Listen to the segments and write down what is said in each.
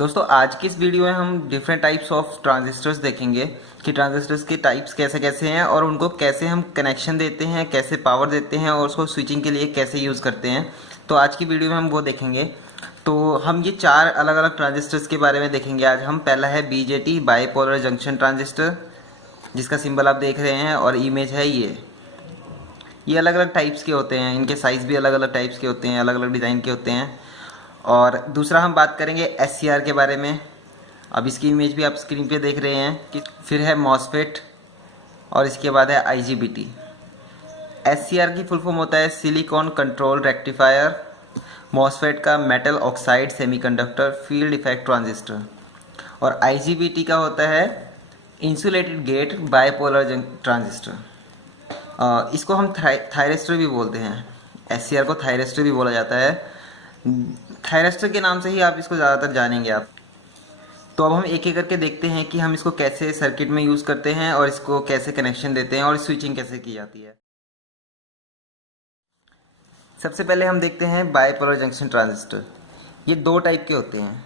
दोस्तों आज की इस वीडियो में हम डिफरेंट टाइप्स ऑफ ट्रांजिस्टर्स देखेंगे कि ट्रांजिस्टर्स के टाइप्स कैसे कैसे हैं और उनको कैसे हम कनेक्शन देते हैं, कैसे पावर देते हैं और उसको स्विचिंग के लिए कैसे यूज़ करते हैं। तो आज की वीडियो में हम वो देखेंगे। तो हम ये चार अलग अलग ट्रांजिस्टर्स के बारे में देखेंगे आज हम। पहला है BJT, बाईपोलर जंक्शन ट्रांजिस्टर, जिसका सिंबल आप देख रहे हैं और इमेज है ये अलग अलग टाइप्स के होते हैं, इनके साइज़ भी अलग अलग टाइप्स के होते हैं, अलग अलग डिज़ाइन के होते हैं। और दूसरा हम बात करेंगे SCR के बारे में। अब इसकी इमेज भी आप स्क्रीन पे देख रहे हैं कि फिर है MOSFET और इसके बाद है IGBT। SCR की फुल फॉर्म होता है सिलिकॉन कंट्रोल रेक्टिफायर, MOSFET का metal oxide semiconductor field effect transistor और IGBT का होता है इंसुलेटेड गेट बाईपोलर ट्रांजिस्टर। इसको हम थायरिस्टर भी बोलते हैं। SCR को थायरिस्टर भी बोला जाता है। थायरिस्टर के नाम से ही आप इसको ज़्यादातर जानेंगे आप। तो अब हम एक एक करके देखते हैं कि हम इसको कैसे सर्किट में यूज़ करते हैं और इसको कैसे कनेक्शन देते हैं और स्विचिंग कैसे की जाती है। सबसे पहले हम देखते हैं बाईपोलर जंक्शन ट्रांजिस्टर। ये दो टाइप के होते हैं।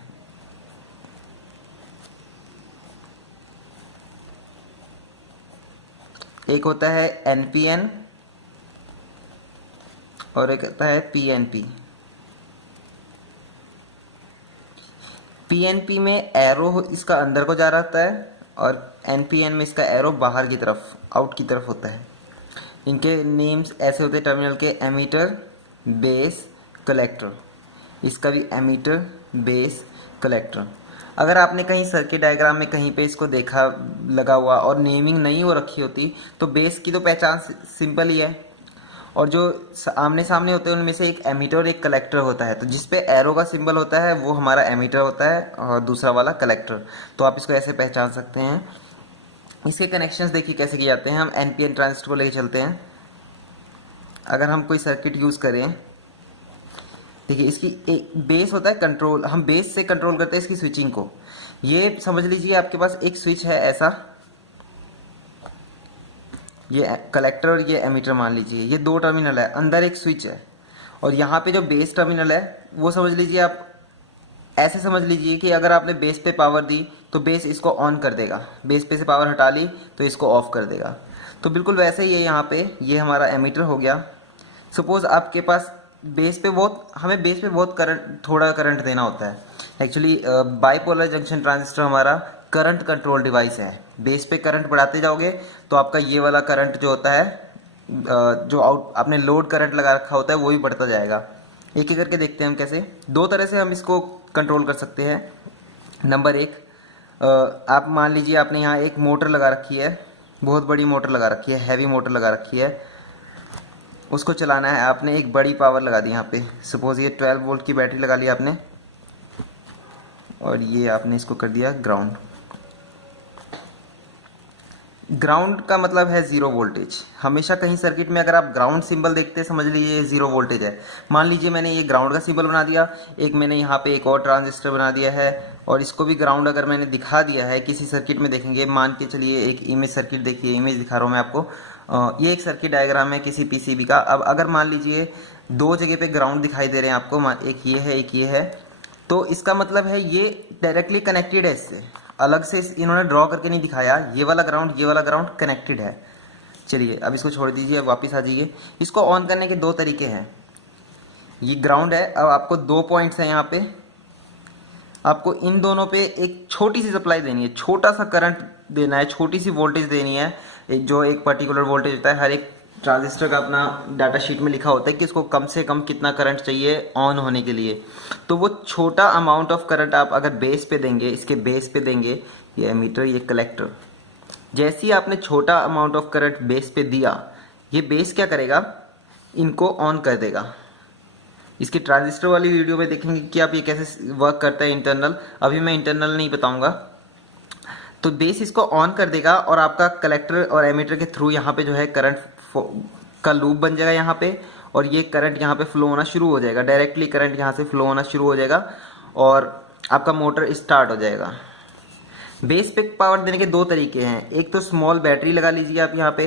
एक होता है NPN और एक होता है PNP। PNP में एरो इसका अंदर को जा रहा होता है और NPN में इसका एरो बाहर की तरफ, आउट की तरफ होता है। इनके नेम्स ऐसे होते हैं टर्मिनल के, एमीटर, बेस, कलेक्टर। इसका भी एमीटर, बेस, कलेक्टर। अगर आपने कहीं सर्किट डायग्राम में कहीं पे इसको देखा लगा हुआ और नेमिंग नहीं हो रखी होती तो बेस की तो पहचान सिंपल ही है, और जो आमने सामने होते हैं उनमें से एक एमीटर और एक कलेक्टर होता है। तो जिस पे एरो का सिंबल होता है वो हमारा एमीटर होता है और दूसरा वाला कलेक्टर। तो आप इसको ऐसे पहचान सकते हैं। इसके कनेक्शंस देखिए कैसे किए जाते हैं। हम NPN ट्रांजिस्टर को लेके चलते हैं। अगर हम कोई सर्किट यूज़ करें, देखिए इसकी एक बेस होता है कंट्रोल, हम बेस से कंट्रोल करते हैं इसकी स्विचिंग को। ये समझ लीजिए आपके पास एक स्विच है ऐसा, ये कलेक्टर और ये एमीटर मान लीजिए, ये दो टर्मिनल है, अंदर एक स्विच है और यहाँ पे जो बेस टर्मिनल है वो समझ लीजिए आप ऐसे समझ लीजिए कि अगर आपने बेस पे पावर दी तो बेस इसको ऑन कर देगा, बेस पे से पावर हटा ली तो इसको ऑफ कर देगा। तो बिल्कुल वैसे ही है यहाँ पे, ये हमारा एमीटर हो गया। सपोज आपके पास हमें बेस पे बहुत थोड़ा करंट देना होता है। एक्चुअली बाईपोलर जंक्शन ट्रांजिस्टर हमारा करंट कंट्रोल डिवाइस है। बेस पे करंट बढ़ाते जाओगे तो आपका ये वाला करंट जो होता है, जो आपने लोड करंट लगा रखा होता है वो भी बढ़ता जाएगा। एक एक करके देखते हैं हम कैसे। दो तरह से हम इसको कंट्रोल कर सकते हैं। नंबर एक, आप मान लीजिए आपने यहाँ एक मोटर लगा रखी है, बहुत बड़ी मोटर लगा रखी है, हैवी मोटर लगा रखी है। उसको चलाना है आपने, एक बड़ी पावर लगा दी यहाँ पे। सपोज ये 12 वोल्ट की बैटरी लगा ली आपने और ये आपने इसको कर दिया ग्राउंड। ग्राउंड का मतलब है जीरो वोल्टेज। हमेशा कहीं सर्किट में अगर आप ग्राउंड सिंबल देखते हैं समझ लीजिए जीरो वोल्टेज है। मान लीजिए मैंने ये ग्राउंड का सिंबल बना दिया, एक मैंने यहाँ पे एक और ट्रांजिस्टर बना दिया है और इसको भी ग्राउंड अगर मैंने दिखा दिया है किसी सर्किट में, देखेंगे मान के चलिए एक इमेज सर्किट देखिए, इमेज दिखा रहा हूँ मैं आपको। ये एक सर्किट डायग्राम है किसी PCB का। अब अगर मान लीजिए दो जगह पे ग्राउंड दिखाई दे रहे हैं आपको, एक ये है एक ये है, तो इसका मतलब है ये डायरेक्टली कनेक्टेड है इससे, अलग से इन्होंने ड्रॉ करके नहीं दिखाया। ये वाला ग्राउंड कनेक्टेड है। चलिए अब इसको छोड़ दीजिए, अब वापस आ जाइए। इसको ऑन करने के दो तरीके हैं। ये ग्राउंड है, अब आपको दो पॉइंट्स हैं यहाँ पे, आपको इन दोनों पे एक छोटी सी सप्लाई देनी है, छोटा सा करंट देना है, छोटी सी वोल्टेज देनी है। जो एक पर्टिकुलर वोल्टेज होता है, हर एक ट्रांजिस्टर का अपना डाटा शीट में लिखा होता है कि इसको कम से कम कितना करंट चाहिए ऑन होने के लिए। तो वो छोटा अमाउंट ऑफ करंट आप अगर बेस पे देंगे, इसके बेस पे देंगे, ये एमीटर ये कलेक्टर, जैसे ही आपने छोटा अमाउंट ऑफ करंट बेस पे दिया, ये बेस क्या करेगा, इनको ऑन कर देगा। इसकी ट्रांजिस्टर वाली वीडियो में देखेंगे कि आप ये कैसे वर्क करता है इंटरनल, अभी मैं इंटरनल नहीं बताऊंगा। तो बेस इसको ऑन कर देगा और आपका कलेक्टर और एमीटर के थ्रू यहाँ पे जो है करंट का लूप बन जाएगा यहाँ पे, और ये करंट यहाँ पे फ्लो होना शुरू हो जाएगा, डायरेक्टली करंट यहाँ से फ्लो होना शुरू हो जाएगा और आपका मोटर स्टार्ट हो जाएगा। बेस पे पावर देने के दो तरीके हैं। एक तो स्मॉल बैटरी लगा लीजिए आप यहाँ पे,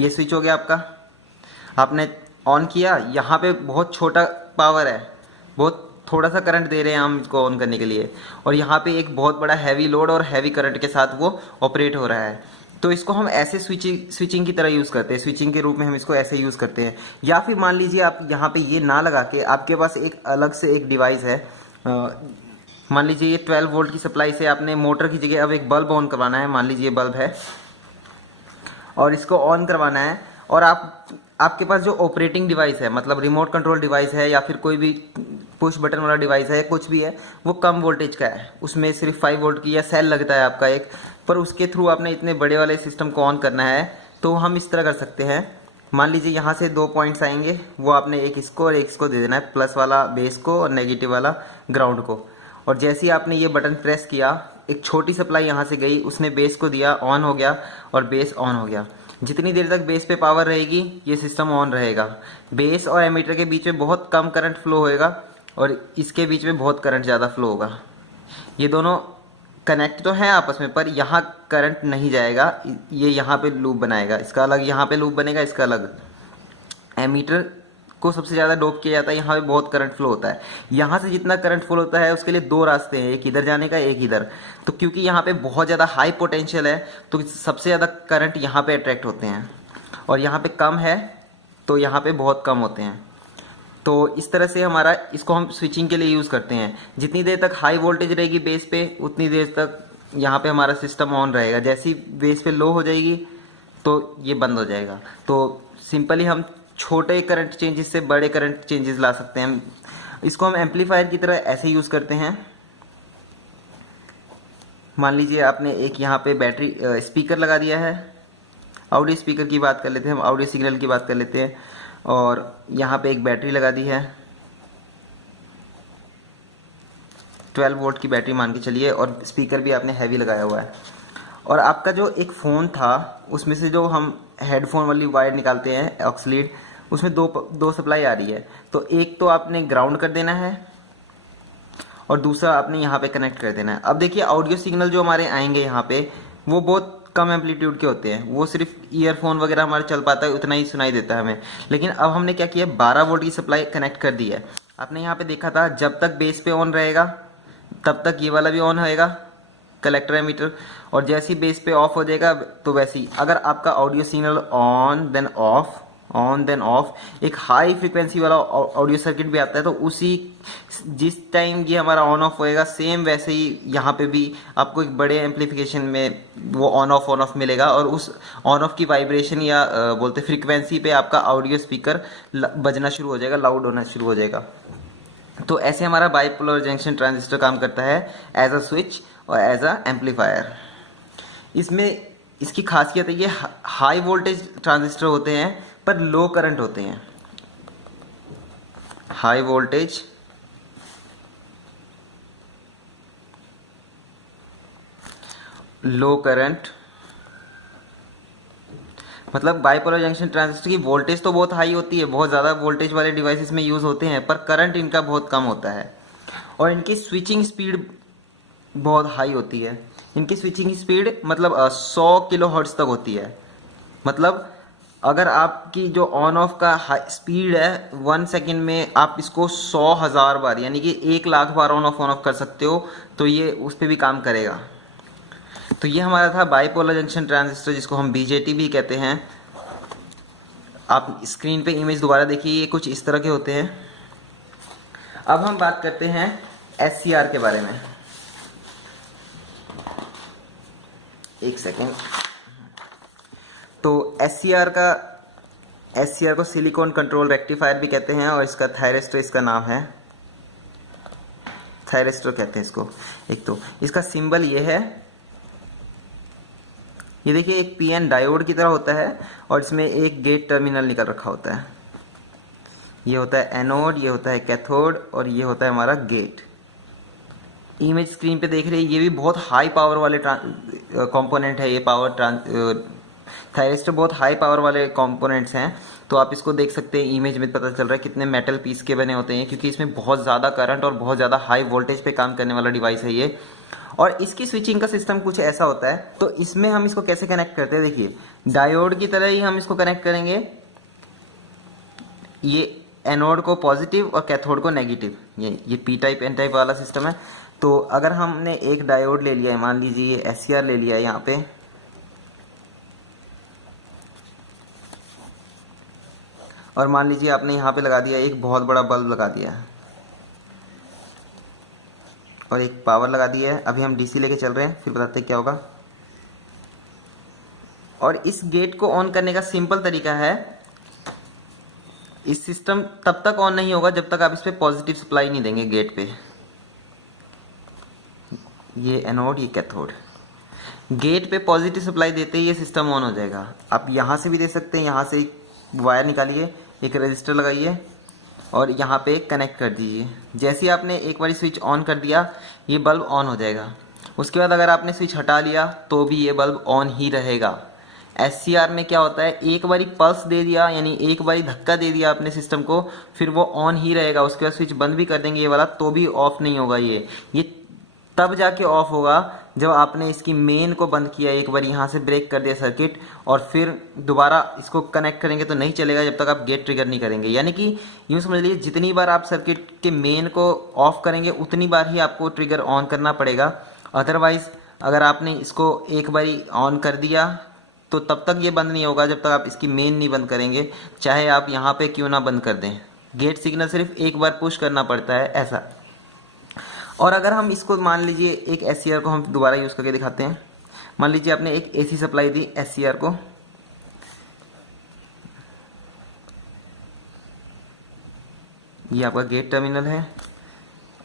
ये स्विच हो गया आपका, आपने ऑन किया, यहाँ पे बहुत छोटा पावर है, बहुत थोड़ा सा करंट दे रहे हैं हम इसको ऑन करने के लिए, और यहाँ पे एक बहुत बड़ा हैवी लोड और हैवी करंट के साथ वो ऑपरेट हो रहा है। तो इसको हम ऐसे स्विचिंग की तरह यूज़ करते हैं, स्विचिंग के रूप में हम इसको ऐसे यूज़ करते हैं। या फिर मान लीजिए आप यहाँ पे ये ना लगा के आपके पास एक अलग से एक डिवाइस है, मान लीजिए ये 12 वोल्ट की सप्लाई से आपने मोटर की जगह अब एक बल्ब ऑन करवाना है, मान लीजिए बल्ब है और इसको ऑन करवाना है, और आपके पास जो ऑपरेटिंग डिवाइस है, मतलब रिमोट कंट्रोल डिवाइस है या फिर कोई भी पुश बटन वाला डिवाइस है, कुछ भी है, वो कम वोल्टेज का है, उसमें सिर्फ 5 वोल्ट की या सेल लगता है आपका एक, पर उसके थ्रू आपने इतने बड़े वाले सिस्टम को ऑन करना है। तो हम इस तरह कर सकते हैं, मान लीजिए यहाँ से 2 पॉइंट्स आएंगे, वो आपने एक इसको और एक इसको दे देना है, प्लस वाला बेस को और नेगेटिव वाला ग्राउंड को। और जैसे ही आपने ये बटन प्रेस किया, एक छोटी सप्लाई यहाँ से गई, उसने बेस को दिया, ऑन हो गया और बेस ऑन हो गया। जितनी देर तक बेस पे पावर रहेगी ये सिस्टम ऑन रहेगा। बेस और एमीटर के बीच में बहुत कम करंट फ्लो होएगा और इसके बीच में बहुत करंट ज़्यादा फ्लो होगा। ये दोनों कनेक्ट तो हैं आपस में, पर यहाँ करंट नहीं जाएगा, ये यहाँ पे लूप बनाएगा, इसका अलग यहाँ पे लूप बनेगा, इसका अलग। एमीटर को सबसे ज़्यादा डोप किया जाता है, यहाँ पे बहुत करंट फ्लो होता है। यहाँ से जितना करंट फ्लो होता है उसके लिए 2 रास्ते हैं, एक इधर जाने का, एक इधर। तो क्योंकि यहाँ पे बहुत ज़्यादा हाई पोटेंशियल है तो सबसे ज़्यादा करंट यहाँ पे अट्रैक्ट होते हैं, और यहाँ पे कम है तो यहाँ पे बहुत कम होते हैं। तो इस तरह से हमारा इसको हम स्विचिंग के लिए यूज़ करते हैं। जितनी देर तक हाई वोल्टेज रहेगी बेस पे, उतनी देर तक यहाँ पे हमारा सिस्टम ऑन रहेगा। जैसे ही बेस पे लो हो जाएगी तो ये बंद हो जाएगा। तो सिंपली हम छोटे करंट चेंजेस से बड़े करंट चेंजेस ला सकते हैं। इसको हम एम्पलीफायर की तरह ऐसे यूज़ करते हैं। मान लीजिए आपने एक यहाँ पे बैटरी स्पीकर लगा दिया है, ऑडियो स्पीकर की बात कर लेते हैं, हम ऑडियो सिग्नल की बात कर लेते हैं, और यहाँ पे एक बैटरी लगा दी है, 12 वोल्ट की बैटरी मान के चलिए, और स्पीकर भी आपने हैवी लगाया हुआ है। और आपका जो एक फ़ोन था उसमें से जो हम हेडफोन वाली वायर निकालते हैं ऑक्सलीड, उसमें दो सप्लाई आ रही है। तो एक तो आपने ग्राउंड कर देना है और दूसरा आपने यहाँ पे कनेक्ट कर देना है। अब देखिए ऑडियो सिग्नल जो हमारे आएंगे यहाँ पे वो बहुत कम एम्पलीट्यूड के होते हैं, वो सिर्फ ईयरफोन वगैरह हमारे चल पाता है, उतना ही सुनाई देता है हमें। लेकिन अब हमने क्या किया, 12 वोल्ट की सप्लाई कनेक्ट कर दी है। आपने यहाँ पे देखा था जब तक बेस पे ऑन रहेगा तब तक ये वाला भी ऑन होएगा, कलेक्टर एमीटर, और जैसे ही बेस पे ऑफ हो जाएगा तो वैसे ही अगर आपका audio signal on then off, on then off, एक हाई फ्रीक्वेंसी वाला ऑडियो सर्किट भी आता है, तो उसी जिस टाइम ये हमारा ऑन ऑफ होएगा सेम वैसे ही यहाँ पे भी आपको एक बड़े एम्पलीफिकेशन में वो ऑन ऑफ मिलेगा, और उस ऑन ऑफ की वाइब्रेशन या बोलते फ्रीक्वेंसी पे आपका ऑडियो स्पीकर बजना शुरू हो जाएगा, लाउड होना शुरू हो जाएगा। तो ऐसे हमारा बाइपोलर जंक्शन ट्रांजिस्टर काम करता है एज अ स्विच और एज अ एम्पलीफायर। इसमें इसकी खासियत है ये हाई वोल्टेज ट्रांजिस्टर होते हैं पर लो करंट होते हैं। हाई वोल्टेज लो करंट, मतलब बाइपोलर जंक्शन ट्रांजिस्टर की वोल्टेज तो बहुत हाई होती है, बहुत ज़्यादा वोल्टेज वाले डिवाइसेस में यूज़ होते हैं, पर करंट इनका बहुत कम होता है, और इनकी स्विचिंग स्पीड बहुत हाई होती है। इनकी स्विचिंग स्पीड मतलब 100 किलो हर्ट्ज तक होती है। मतलब अगर आपकी जो ऑन ऑफ का स्पीड है 1 सेकेंड में आप इसको 100,000 बार यानी कि 1,00,000 बार ऑन ऑफ कर सकते हो, तो ये उस पर भी काम करेगा। तो ये हमारा था बाइपोलर जंक्शन ट्रांजिस्टर, जिसको हम बीजेटी भी कहते हैं। आप स्क्रीन पे इमेज दोबारा देखिए, ये कुछ इस तरह के होते हैं। अब हम बात करते हैं एससीआर के बारे में। एक सेकेंड। तो एससीआर को सिलिकॉन कंट्रोल रेक्टिफायर भी कहते हैं, और इसका थायरिस्टर इसका नाम है, थायरिस्टर कहते हैं इसको। एक तो इसका सिंबल ये है, ये देखिए एक पीएन डायोड की तरह होता है, और इसमें एक गेट टर्मिनल निकल रखा होता है। ये होता है एनोड, ये होता है कैथोड, और ये होता है हमारा गेट। इमेज स्क्रीन पे देख रहे हैं, ये भी बहुत हाई पावर वाले कंपोनेंट है। ये थायरिस्टर बहुत हाई पावर वाले कंपोनेंट्स हैं। तो आप इसको देख सकते हैं, इमेज में पता चल रहा है कितने मेटल पीस के बने होते हैं, क्योंकि इसमें बहुत ज़्यादा करंट और बहुत ज़्यादा हाई वोल्टेज पे काम करने वाला डिवाइस है ये। और इसकी स्विचिंग का सिस्टम कुछ ऐसा होता है। तो इसमें हम इसको कैसे कनेक्ट करते हैं, देखिए डायोड की तरह ही हम इसको कनेक्ट करेंगे। ये एनोड को पॉजिटिव और कैथोड को नेगेटिव, ये पी टाइप एन टाइप वाला सिस्टम है। तो अगर हमने एक डायोड ले लिया है, मान लीजिए ये एससीआर ले लिया है यहाँ पे, और मान लीजिए आपने यहाँ पे लगा दिया एक बहुत बड़ा बल्ब लगा दिया है और एक पावर लगा दी है। अभी हम डीसी लेके चल रहे हैं, फिर बताते हैं क्या होगा। और इस गेट को ऑन करने का सिंपल तरीका है, इस सिस्टम तब तक ऑन नहीं होगा जब तक आप इस पे पॉजिटिव सप्लाई नहीं देंगे गेट पे। ये एनोड, ये कैथोड। गेट पे पॉजिटिव सप्लाई देते ही ये सिस्टम ऑन हो जाएगा। आप यहाँ से भी दे सकते हैं, यहाँ से एक वायर निकालिए, एक रजिस्टर लगाइए और यहाँ पे कनेक्ट कर दीजिए। जैसे ही आपने एक बार स्विच ऑन कर दिया, ये बल्ब ऑन हो जाएगा। उसके बाद अगर आपने स्विच हटा लिया तो भी ये बल्ब ऑन ही रहेगा। एससीआर में क्या होता है, एक बारी पल्स दे दिया, यानी एक बारी धक्का दे दिया आपने सिस्टम को, फिर वो ऑन ही रहेगा। उसके बाद स्विच बंद भी कर देंगे ये वाला, तो भी ऑफ नहीं होगा। ये तब जाके ऑफ होगा जब आपने इसकी मेन को बंद किया, एक बार यहाँ से ब्रेक कर दिया सर्किट, और फिर दोबारा इसको कनेक्ट करेंगे तो नहीं चलेगा जब तक आप गेट ट्रिगर नहीं करेंगे। यानी कि यूँ समझ लीजिए, जितनी बार आप सर्किट के मेन को ऑफ करेंगे उतनी बार ही आपको ट्रिगर ऑन करना पड़ेगा। अदरवाइज अगर आपने इसको एक बारी ऑन कर दिया तो तब तक ये बंद नहीं होगा जब तक आप इसकी मेन नहीं बंद करेंगे, चाहे आप यहाँ पे क्यों ना बंद कर दें। गेट सिग्नल सिर्फ एक बार पुश करना पड़ता है, ऐसा। और अगर हम इसको मान लीजिए एक एससीआर को हम दोबारा यूज़ करके दिखाते हैं। मान लीजिए आपने एक एसी सप्लाई दी एससीआर को, ये आपका गेट टर्मिनल है,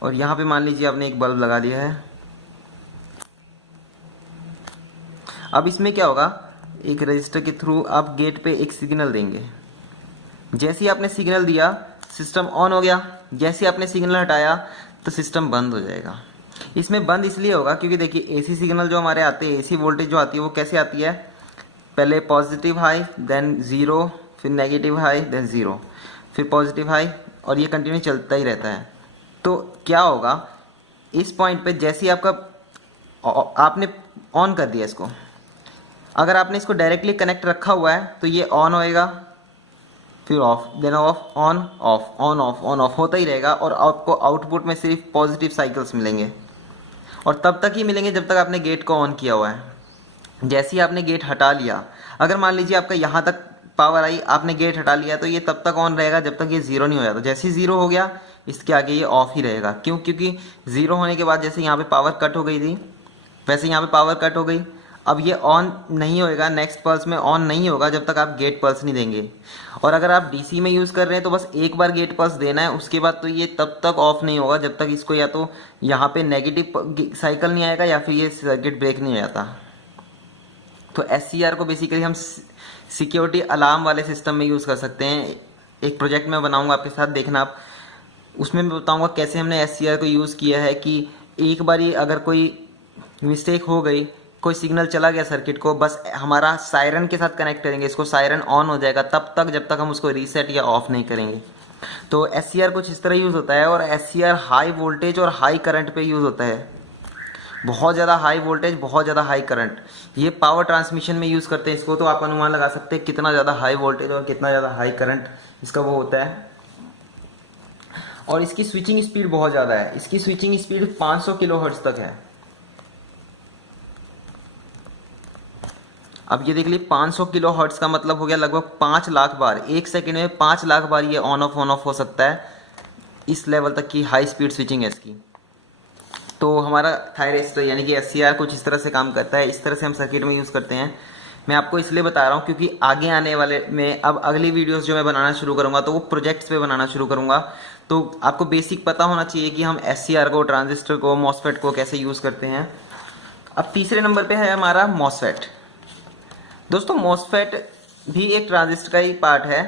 और यहाँ पे मान लीजिए आपने एक बल्ब लगा दिया है। अब इसमें क्या होगा, एक रजिस्टर के थ्रू आप गेट पे एक सिग्नल देंगे। जैसे ही आपने सिग्नल दिया सिस्टम ऑन हो गया, जैसे ही आपने सिग्नल हटाया तो सिस्टम बंद हो जाएगा। इसमें बंद इसलिए होगा क्योंकि देखिए एसी सिग्नल जो हमारे आते हैं, एसी वोल्टेज जो आती है वो कैसे आती है, पहले पॉजिटिव हाई, देन ज़ीरो, फिर नेगेटिव हाई, देन ज़ीरो, फिर पॉजिटिव हाई, और ये कंटिन्यू चलता ही रहता है। तो क्या होगा, इस पॉइंट पे जैसे ही आपने ऑन कर दिया इसको, अगर आपने इसको डायरेक्टली कनेक्ट रखा हुआ है तो ये ऑन होएगा, फिर off, then off, on off, on off, on off होता ही रहेगा, और आपको आउटपुट में सिर्फ पॉजिटिव साइकिल्स मिलेंगे, और तब तक ही मिलेंगे जब तक आपने गेट को ऑन किया हुआ है। जैसे ही आपने गेट हटा लिया, अगर मान लीजिए आपका यहाँ तक पावर आई, आपने गेट हटा लिया, तो ये तब तक ऑन रहेगा जब तक ये ज़ीरो नहीं हो जाता। जैसे ही ज़ीरो हो गया इसके आगे ये ऑफ ही रहेगा। क्यों? क्योंकि ज़ीरो होने के बाद जैसे यहाँ पे पावर कट हो गई थी, वैसे यहाँ पे पावर कट हो गई। अब ये ऑन नहीं होएगा, नेक्स्ट पल्स में ऑन नहीं होगा जब तक आप गेट पल्स नहीं देंगे। और अगर आप डीसी में यूज़ कर रहे हैं तो बस एक बार गेट पल्स देना है, उसके बाद तो ये तब तक ऑफ नहीं होगा जब तक इसको या तो यहाँ पे नेगेटिव साइकिल नहीं आएगा या फिर ये सर्किट ब्रेक नहीं हो जाता। तो एससीआर को बेसिकली हम सिक्योरिटी अलार्म वाले सिस्टम में यूज़ कर सकते हैं। एक प्रोजेक्ट में बनाऊंगा आपके साथ, देखना आप, उसमें मैं बताऊंगा कैसे हमने एससीआर को यूज़ किया है कि एक बारी अगर कोई मिस्टेक हो गई, कोई सिग्नल चला गया सर्किट को, बस हमारा सायरन के साथ कनेक्ट करेंगे इसको, सायरन ऑन हो जाएगा तब तक जब तक हम उसको रीसेट या ऑफ नहीं करेंगे। तो एससीआर कुछ इस तरह यूज़ होता है। और एससीआर हाई वोल्टेज और हाई करंट पे यूज़ होता है, बहुत ज़्यादा हाई वोल्टेज, बहुत ज़्यादा हाई करंट, ये पावर ट्रांसमिशन में यूज़ करते हैं इसको। तो आप अनुमान लगा सकते हैं कितना ज़्यादा हाई वोल्टेज और कितना ज़्यादा हाई करंट इसका वो होता है। और इसकी स्विचिंग स्पीड बहुत ज़्यादा है, इसकी स्विचिंग स्पीड 500 किलोहर्ट्ज़ तक है। अब ये देख लीजिए 500 किलोहर्ट्ज़ का मतलब हो गया लगभग 5 लाख बार, एक सेकंड में 5 लाख बार ये ऑन ऑफ हो सकता है। इस लेवल तक की हाई स्पीड स्विचिंग है इसकी। तो हमारा थायरिस्टर यानी कि एससीआर कुछ इस तरह से काम करता है, इस तरह से हम सर्किट में यूज़ करते हैं। मैं आपको इसलिए बता रहा हूँ क्योंकि आगे आने वाले में अब अगली वीडियोस जो मैं बनाना शुरू करूँगा तो वो प्रोजेक्ट्स पे बनाना शुरू करूँगा। तो आपको बेसिक पता होना चाहिए कि हम एससीआर को, ट्रांजिस्टर को, मॉसफेट को कैसे यूज़ करते हैं। अब तीसरे नंबर पे है हमारा मॉसफेट। दोस्तों मॉसफेट भी एक ट्रांजिस्टर का ही पार्ट है,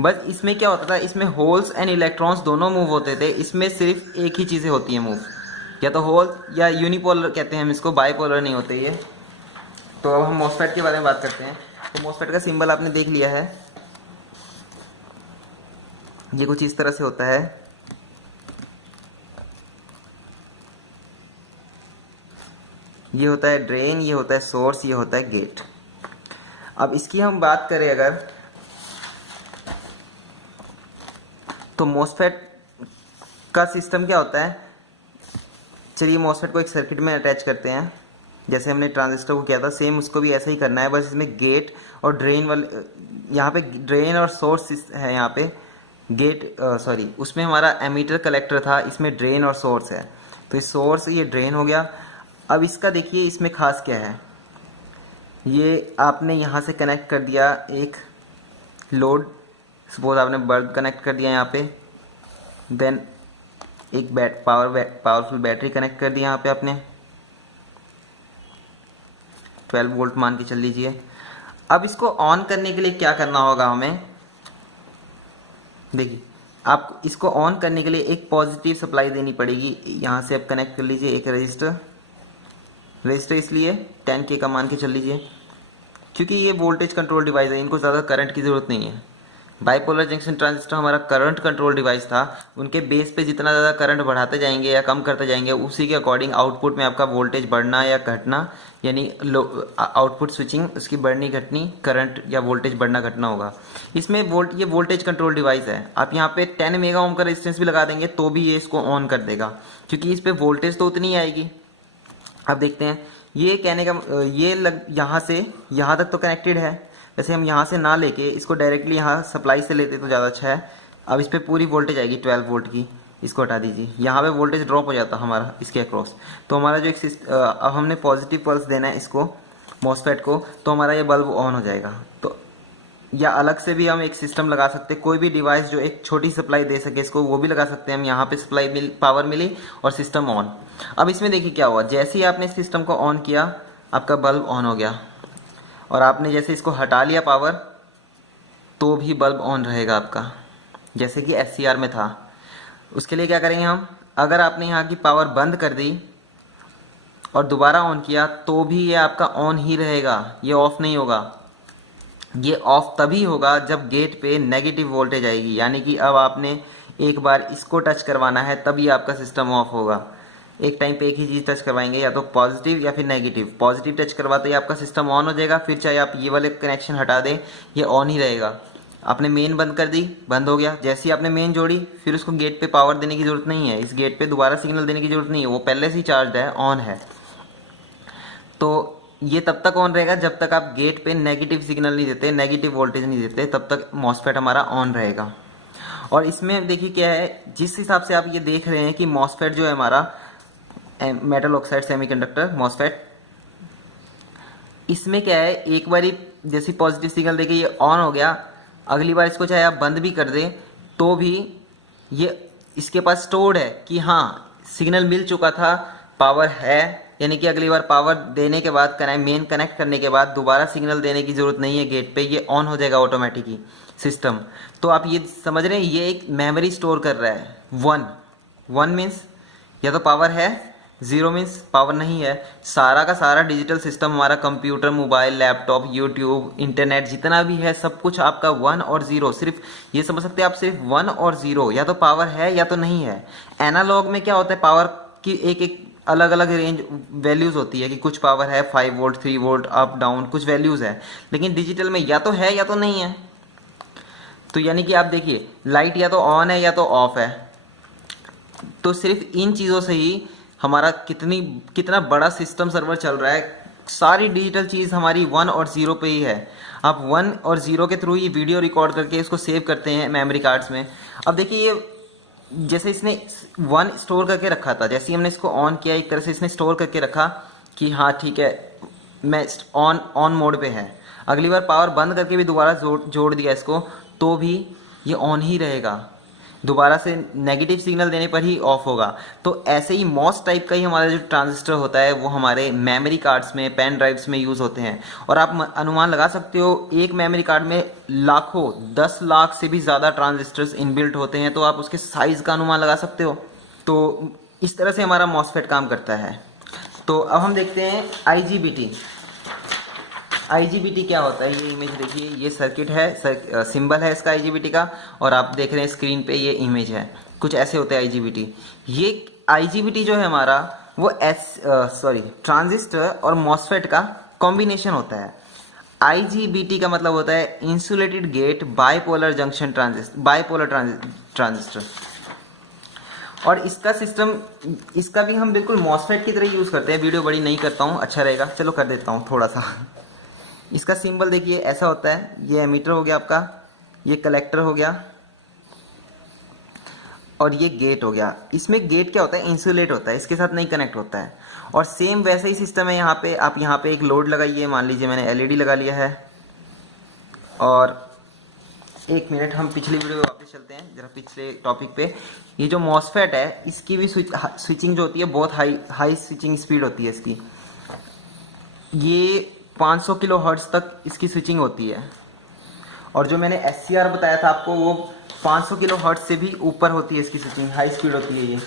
बस इसमें क्या होता था, इसमें होल्स एंड इलेक्ट्रॉन्स दोनों मूव होते थे। इसमें सिर्फ एक ही चीज़ें होती हैं मूव, या तो होल या यूनिपोलर कहते हैं हम इसको, बाईपोलर नहीं होते ये। तो अब हम मॉसफेट के बारे में बात करते हैं। तो मॉसफेट का सिंबल आपने देख लिया है, ये कुछ इस तरह से होता है। ये होता है ड्रेन, ये होता है सोर्स, ये होता है गेट। अब इसकी हम बात करें अगर, तो मॉसफेट का सिस्टम क्या होता है, चलिए मॉसफेट को एक सर्किट में अटैच करते हैं, जैसे हमने ट्रांजिस्टर को किया था सेम उसको भी ऐसा ही करना है, बस इसमें गेट और ड्रेन वाले, यहाँ पे ड्रेन और सोर्स है, यहाँ पे गेट उसमें हमारा एमीटर कलेक्टर था, इसमें ड्रेन और सोर्स है, तो इस सोर्स ये ड्रेन हो गया। अब इसका देखिए इसमें खास क्या है, ये आपने यहाँ से कनेक्ट कर दिया एक लोड, सपोज आपने बल्ब कनेक्ट कर दिया यहाँ पे, देन एक पावरफुल बैटरी कनेक्ट कर दी यहाँ पे आपने, 12 वोल्ट मान के चल लीजिए। अब इसको ऑन करने के लिए क्या करना होगा हमें, देखिए आप इसको ऑन करने के लिए एक पॉजिटिव सप्लाई देनी पड़ेगी, यहाँ से आप कनेक्ट कर लीजिए एक रजिस्टर इसलिए 10K का मान के चल लीजिए, क्योंकि ये वोल्टेज कंट्रोल डिवाइस है, इनको ज़्यादा करंट की ज़रूरत नहीं है। बाइपोलर जंक्शन ट्रांजिस्टर हमारा करंट कंट्रोल डिवाइस था, उनके बेस पे जितना ज़्यादा करंट बढ़ाते जाएंगे या कम करते जाएंगे उसी के अकॉर्डिंग आउटपुट में आपका वोल्टेज बढ़ना या घटना, यानी आउटपुट स्विचिंग उसकी बढ़नी घटनी, करंट या वोल्टेज बढ़ना घटना होगा। इसमें ये वोल्टेज कंट्रोल डिवाइस है, आप यहाँ पे 10 मेगा ओम का रेजिस्टेंस भी लगा देंगे तो भी ये इसको ऑन कर देगा, क्योंकि इस पर वोल्टेज तो उतनी आएगी। अब देखते हैं, ये कहने का यहाँ से यहाँ तक तो कनेक्टेड है, वैसे हम यहाँ से ना लेके इसको डायरेक्टली यहाँ सप्लाई से लेते तो ज़्यादा अच्छा है। अब इस पर पूरी वोल्टेज आएगी 12 वोल्ट की, इसको हटा दीजिए, यहाँ पे वोल्टेज ड्रॉप हो जाता हमारा इसके अक्रॉस, तो हमारा जो अब हमने पॉजिटिव पल्स देना है इसको मॉसफेट को, तो हमारा ये बल्ब ऑन हो जाएगा। तो या अलग से भी हम एक सिस्टम लगा सकते हैं, कोई भी डिवाइस जो एक छोटी सप्लाई दे सके इसको, वो भी लगा सकते हैं हम। यहाँ पे पावर मिली और सिस्टम ऑन। अब इसमें देखिए क्या हुआ, जैसे ही आपने सिस्टम को ऑन किया आपका बल्ब ऑन हो गया, और आपने जैसे इसको हटा लिया पावर तो भी बल्ब ऑन रहेगा आपका, जैसे कि SCR में था। उसके लिए क्या करेंगे हम, अगर आपने यहाँ की पावर बंद कर दी और दोबारा ऑन किया तो भी ये आपका ऑन ही रहेगा, ये ऑफ नहीं होगा। ये ऑफ तभी होगा जब गेट पे नेगेटिव वोल्टेज आएगी, यानी कि अब आपने एक बार इसको टच करवाना है तभी आपका सिस्टम ऑफ होगा। एक टाइम पे एक ही चीज़ टच करवाएंगे, या तो पॉजिटिव या फिर नेगेटिव। पॉजिटिव टच करवाते ही आपका सिस्टम ऑन हो जाएगा, फिर चाहे आप ये वाले कनेक्शन हटा दें ये ऑन ही रहेगा। आपने मेन बंद कर दी, बंद हो गया, जैसे ही आपने मेन जोड़ी फिर उसको गेट पे पावर देने की जरूरत नहीं है, इस गेट पे दोबारा सिग्नल देने की जरूरत नहीं है, वो पहले से ही चार्ज है, ऑन है। तो ये तब तक ऑन रहेगा जब तक आप गेट पे नेगेटिव सिग्नल नहीं देते, नेगेटिव वोल्टेज नहीं देते, तब तक मॉसफेट हमारा ऑन रहेगा। और इसमें देखिए क्या है, जिस हिसाब से आप ये देख रहे हैं कि मॉसफेट जो है हमारा मेटल ऑक्साइड सेमीकंडक्टर मॉसफेट, इसमें क्या है, एक बारी जैसे पॉजिटिव सिग्नल देके ये ऑन हो गया, अगली बार इसको चाहे आप बंद भी कर दें तो भी ये इसके पास स्टोर्ड है कि हाँ सिग्नल मिल चुका था, पावर है, यानी कि अगली बार पावर देने के बाद मेन कनेक्ट करने के बाद दोबारा सिग्नल देने की जरूरत नहीं है गेट पे, ये ऑन हो जाएगा ऑटोमेटिकली सिस्टम। तो आप ये समझ रहे हैं, ये एक मेमोरी स्टोर कर रहा है। वन मीन्स या तो पावर है, 0 मीन्स पावर नहीं है। सारा का सारा डिजिटल सिस्टम हमारा computer, mobile, laptop, YouTube, internet जितना भी है सब कुछ आपका 1 और 0, सिर्फ ये समझ सकते हैं आप, सिर्फ 1 और 0, या तो पावर है या तो नहीं है। एनालॉग में क्या होता है, पावर की एक अलग अलग रेंज वैल्यूज होती है कि कुछ पावर है 5 वोल्ट, 3 वोल्ट, अप डाउन, कुछ वैल्यूज है। लेकिन डिजिटल में या तो है या तो नहीं है। तो यानी कि आप देखिए लाइट या तो ऑन है या तो ऑफ है। तो सिर्फ इन चीज़ों से ही हमारा कितना बड़ा सिस्टम सर्वर चल रहा है। सारी डिजिटल चीज़ हमारी 1 और 0 पे ही है। आप 1 और 0 के थ्रू ये वीडियो रिकॉर्ड करके इसको सेव करते हैं मेमोरी कार्ड्स में। अब देखिए ये जैसे इसने 1 स्टोर करके रखा था, जैसे ही हमने इसको ऑन किया एक तरह से इसने स्टोर करके रखा कि हाँ ठीक है मैं ऑन मोड पे है। अगली बार पावर बंद करके भी दोबारा जोड़ दिया इसको तो भी ये ऑन ही रहेगा, दोबारा से नेगेटिव सिग्नल देने पर ही ऑफ होगा। तो ऐसे ही मॉस टाइप का ही हमारा जो ट्रांजिस्टर होता है वो हमारे मेमोरी कार्ड्स में, पेन ड्राइव्स में यूज़ होते हैं। और आप अनुमान लगा सकते हो एक मेमोरी कार्ड में लाखों, 10 लाख से भी ज़्यादा ट्रांजिस्टर्स इनबिल्ट होते हैं, तो आप उसके साइज़ का अनुमान लगा सकते हो। तो इस तरह से हमारा मॉसफेट काम करता है। तो अब हम देखते हैं IGBT क्या होता है। ये इमेज देखिए, ये सर्किट है, सिंबल है इसका IGBT का, और आप देख रहे हैं स्क्रीन पे ये इमेज है। कुछ ऐसे होते हैं IGBT। ये IGBT जो है हमारा वो ट्रांजिस्टर और मॉसफेट का कॉम्बिनेशन होता है। IGBT का मतलब होता है insulated gate bipolar junction transistor. और इसका सिस्टम, इसका भी हम बिल्कुल मॉसफेट की तरह यूज़ करते हैं। वीडियो बड़ी नहीं करता हूँ, अच्छा रहेगा, चलो कर देता हूँ थोड़ा सा। इसका सिंबल देखिए ऐसा होता है, ये एमीटर हो गया आपका, ये कलेक्टर हो गया और ये गेट हो गया। इसमें गेट क्या होता है, इंसुलेट होता है, इसके साथ नहीं कनेक्ट होता है। और सेम वैसे ही सिस्टम है यहाँ पे। आप यहाँ पे एक लोड लगाइए, मान लीजिए मैंने LED लगा लिया है। और एक मिनट, हम पिछली वीडियो में वापस चलते हैं जरा, पिछले टॉपिक पे। ये जो मॉसफेट है इसकी भी स्विचिंग जो होती है बहुत हाई स्विचिंग स्पीड होती है इसकी। ये 500 किलो हर्ट्ज तक इसकी स्विचिंग होती है। और जो मैंने SCR बताया था आपको, वो 500 किलो हर्ट्ज से भी ऊपर होती है इसकी स्विचिंग, हाई स्पीड होती है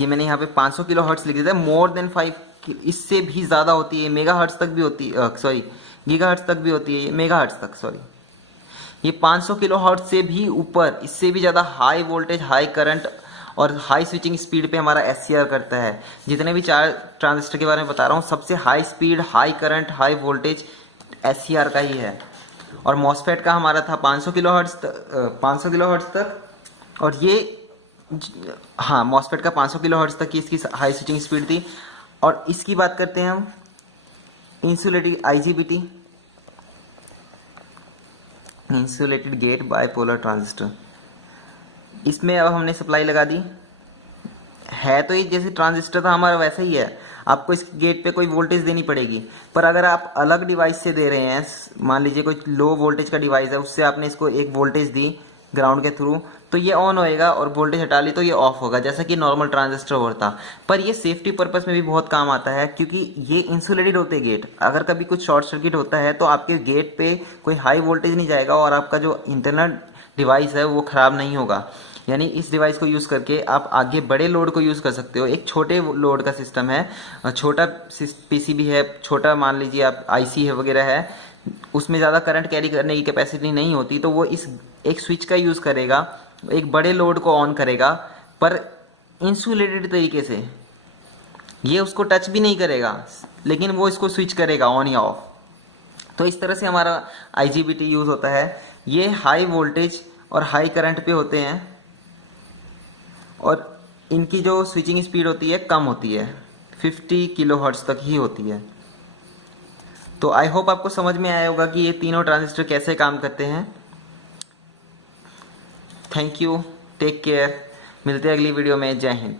ये मैंने यहाँ पे 500 किलो हर्ट्ज लिख दिया था। मोर देन 5, इससे भी ज़्यादा होती है, मेगा हर्ट्ज तक भी होती है, सॉरी गीगा हर्ट्ज तक भी होती है, ये मेगा हर्ट्ज तक, सॉरी। ये 500 किलो हर्ट्ज से भी ऊपर, इससे भी ज़्यादा हाई वोल्टेज, हाई करंट और हाई स्विचिंग स्पीड पे हमारा SCR करता है। जितने भी 4 ट्रांजिस्टर के बारे में बता रहा हूँ, सबसे high speed, high current, high voltage SCR का ही है। और मॉसफेट का हमारा था 500 किलो हर्ट्ज तक। और ये हाँ, मॉसफेट का 500 किलो हर्ट्ज तक की इसकी हाई स्विचिंग स्पीड थी। और इसकी बात करते हैं हम, insulated IGBT, insulated gate bipolar transistor. इसमें अब हमने सप्लाई लगा दी है, तो ये जैसे ट्रांजिस्टर था हमारा वैसा ही है। आपको इस गेट पे कोई वोल्टेज देनी पड़ेगी। पर अगर आप अलग डिवाइस से दे रहे हैं, मान लीजिए कोई लो वोल्टेज का डिवाइस है, उससे आपने इसको एक वोल्टेज दी ग्राउंड के थ्रू, तो ये ऑन होएगा, और वोल्टेज हटा ली तो ये ऑफ होगा, जैसा कि नॉर्मल ट्रांजिस्टर होता। पर ये सेफ्टी पर्पस में भी बहुत काम आता है, क्योंकि ये इंसुलेटेड होते हैं गेट। अगर कभी कुछ शॉर्ट सर्किट होता है तो आपके गेट पे कोई हाई वोल्टेज नहीं जाएगा और आपका जो इंटरनल डिवाइस है वो खराब नहीं होगा। यानी इस डिवाइस को यूज़ करके आप आगे बड़े लोड को यूज़ कर सकते हो। एक छोटे लोड का सिस्टम है, छोटा PCB है, छोटा मान लीजिए आप IC है वगैरह है, उसमें ज़्यादा करंट कैरी करने की कैपेसिटी नहीं होती, तो वो इस एक स्विच का यूज़ करेगा, एक बड़े लोड को ऑन करेगा, पर इंसुलेटेड तरीके से। ये उसको टच भी नहीं करेगा, लेकिन वो इसको स्विच करेगा ऑन या ऑफ। तो इस तरह से हमारा IGBT यूज़ होता है। ये हाई वोल्टेज और हाई करंट पे होते हैं, और इनकी जो स्विचिंग स्पीड होती है कम होती है, 50 किलो हर्ट्ज तक ही होती है। तो आई होप आपको समझ में आया होगा कि ये तीनों ट्रांजिस्टर कैसे काम करते हैं। थैंक यू, टेक केयर, मिलते हैं अगली वीडियो में। जय हिंद।